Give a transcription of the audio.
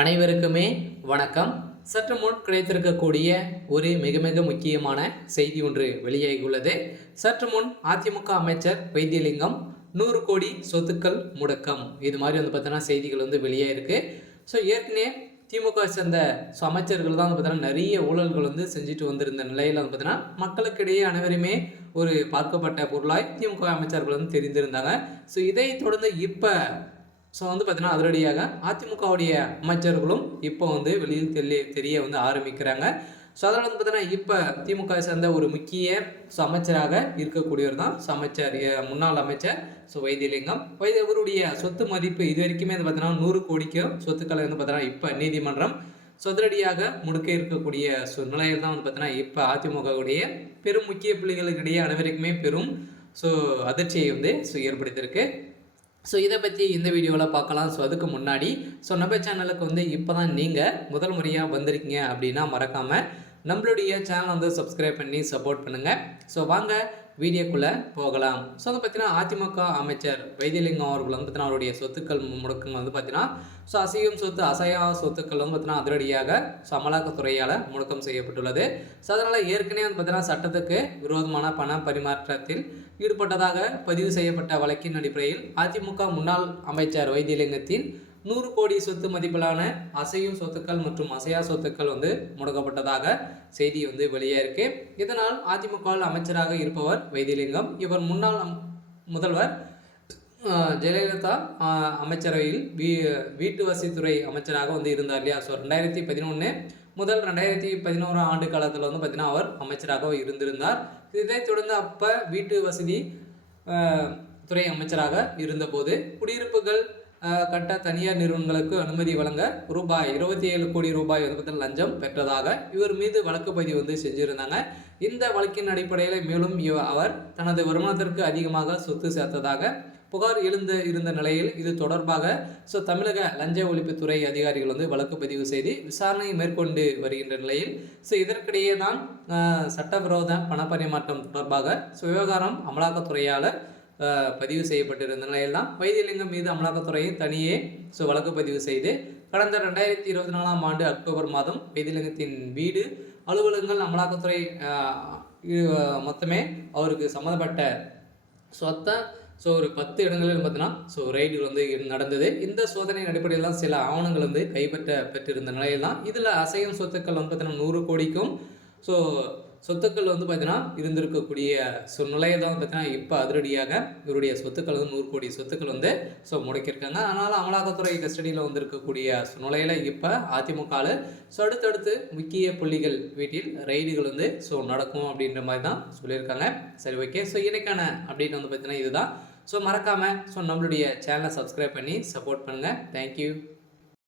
அனைவருக்குமே வணக்கம். சற்று முன் கிடைத்திருக்கக்கூடிய ஒரு மிக மிக முக்கியமான செய்தி ஒன்று வெளியாகியுள்ளது. சற்று முன் அதிமுக அமைச்சர் வைத்தியலிங்கம் 100 கோடி சொத்துக்கள் முடக்கம், இது மாதிரி பார்த்தீங்கன்னா செய்திகள் வெளியாயிருக்கு. ஸோ ஏற்கனவே திமுக சேர்ந்த அமைச்சர்கள் தான் பார்த்தீங்கன்னா நிறைய ஊழல்கள் செஞ்சுட்டு வந்திருந்த நிலையில் பார்த்தீங்கன்னா மக்களுக்கிடையே அனைவருமே ஒரு பார்க்கப்பட்ட பொருளாய் திமுக அமைச்சர்கள் தெரிந்திருந்தாங்க. ஸோ இதை தொடர்ந்து இப்போ பார்த்தீங்கன்னா அதிரடியாக அதிமுகவுடைய அமைச்சர்களும் இப்போ வெளியில் தெரிய ஆரம்பிக்கிறாங்க. ஸோ அதனால் பார்த்தீங்கன்னா இப்போ திமுக சேர்ந்த ஒரு முக்கிய அமைச்சராக இருக்கக்கூடியவர் தான் அமைச்சர் முன்னாள் அமைச்சர் வைத்தியலிங்கம். இவருடைய சொத்து மதிப்பு இது வரைக்குமே பார்த்தீங்கன்னா 100 கோடிக்கு சொத்துக்களை பார்த்தீங்கன்னா இப்போ நீதிமன்றம் அதிரடியாக முடுக்க இருக்கக்கூடிய நிலையில் தான் பார்த்தீங்கன்னா இப்போ அதிமுகவுடைய பெரும் முக்கிய புள்ளிகளுக்கிடையே அனைவருக்குமே பெரும் அதிர்ச்சியை ஏற்படுத்தியிருக்கு. ஸோ இதை பற்றி இந்த வீடியோவில் பார்க்கலாம். ஸோ அதுக்கு முன்னாடி நம்ம சேனலுக்கு இப்போ தான் நீங்கள் முதல் முறையாக வந்திருக்கீங்க அப்படின்னா மறக்காமல் நம்மளுடைய சேனலை சப்ஸ்கிரைப் பண்ணி சப்போர்ட் பண்ணுங்கள். ஸோ வாங்க வீடியோக்குள்ளே போகலாம். ஸோ பார்த்தீங்கன்னா அதிமுக அமைச்சர் வைத்தியலிங்கம் அவர்கள் பார்த்தீங்கன்னா அவருடைய சொத்துக்கள் முடக்கங்கள் பார்த்தீங்கன்னா அசையும் சொத்து அசையா சொத்துக்கள் பார்த்தீங்கன்னா அதிரடியாக அமலாக்கத்துறையால் முடக்கம் செய்யப்பட்டுள்ளது. ஸோ அதனால் ஏற்கனவே பார்த்தீங்கன்னா சட்டத்துக்கு விரோதமான பண பரிமாற்றத்தில் ஈடுபட்டதாக பதிவு செய்யப்பட்ட வழக்கின் அடிப்படையில் அதிமுக முன்னாள் அமைச்சர் வைத்தியலிங்கத்தின் 100 கோடி சொத்து மதிப்பிலான அசையும் சொத்துக்கள் மற்றும் அசையா சொத்துக்கள் முடக்கப்பட்டதாக செய்தி வெளியாயிருக்கு. இதனால் அதிமுக அமைச்சராக இருப்பவர் வைத்தியலிங்கம். இவர் முன்னாள் முதல்வர் ஜெயலலிதா அமைச்சரவையில் வீட்டு வசதித்துறை அமைச்சராக இருந்தார் இல்லையா. ஸோ 2011 முதல் 2011 ஆண்டு காலத்தில் பார்த்தீங்கன்னா அவர் அமைச்சராக இருந்திருந்தார். இதைத் தொடர்ந்து அப்போ வீட்டு வசதி துறை அமைச்சராக இருந்தபோது குடியிருப்புகள் கட்ட தனியார் நிறுவனங்களுக்கு அனுமதி வழங்க ரூபாய் 27 கோடி ரூபாய் லஞ்சம் பெற்றதாக இவர் மீது வழக்கு பதிவு செஞ்சிருந்தாங்க. இந்த வழக்கின் அடிப்படையில் மேலும் அவர் தனது வருமானத்திற்கு அதிகமாக சொத்து சேர்த்ததாக புகார் இருந்த நிலையில் இது தொடர்பாக தமிழக லஞ்ச ஒழிப்புத்துறை அதிகாரிகள் வழக்கு பதிவு செய்து விசாரணை மேற்கொண்டு வருகின்ற நிலையில் இதற்கிடையே தான் சட்டவிரோத பணப்பரிமாற்றம் தொடர்பாக விவகாரம் அமலாக்கத்துறையால் பதிவு செய்யப்பட்டிருந்த நிலையில் தான் வைத்தியலிங்கம் மீது அமலாக்கத்துறை தனியே வழக்கு பதிவு செய்து கடந்த 2024 ஆண்டு அக்டோபர் மாதம் வைத்தியலிங்கத்தின் வீடு அலுவலகங்கள் அமலாக்கத்துறை மொத்தமே அவருக்கு சம்மந்தப்பட்ட சொத்தை ஒரு 10 இடங்களில் பார்த்தீங்கன்னா ரைடுகள் நடந்தது. இந்த சோதனையின் அடிப்படையில் தான் சில ஆவணங்கள் பெற்றிருந்த நிலையில் தான் இதில் அசையும் சொத்துக்கள் பார்த்தீங்கன்னா 100 கோடிக்கும் சொத்துக்கள் பார்த்தீங்கன்னா இருந்திருக்கக்கூடிய நிலையை தான் பார்த்தீங்கன்னா இப்போ அதிரடியாக இவருடைய சொத்துக்கள் 100 கோடி சொத்துக்கள் முடக்கியிருக்காங்க. அதனால் அமலாக்கத்துறை கஸ்டடியில் இருக்கக்கூடிய நிலையில் இப்போ அதிமுகவில் அடுத்தடுத்து முக்கிய புள்ளிகள் வீட்டில் ரைடுகள் நடக்கும் அப்படின்ற மாதிரி தான் சொல்லியிருக்காங்க. சரி, ஓகே. இன்னைக்கான அப்டேட் பார்த்தீங்கன்னா இதுதான். மறக்காமல் நம்மளுடைய சேனலை சப்ஸ்கிரைப் பண்ணி சப்போர்ட் பண்ணுங்கள். தேங்க்யூ.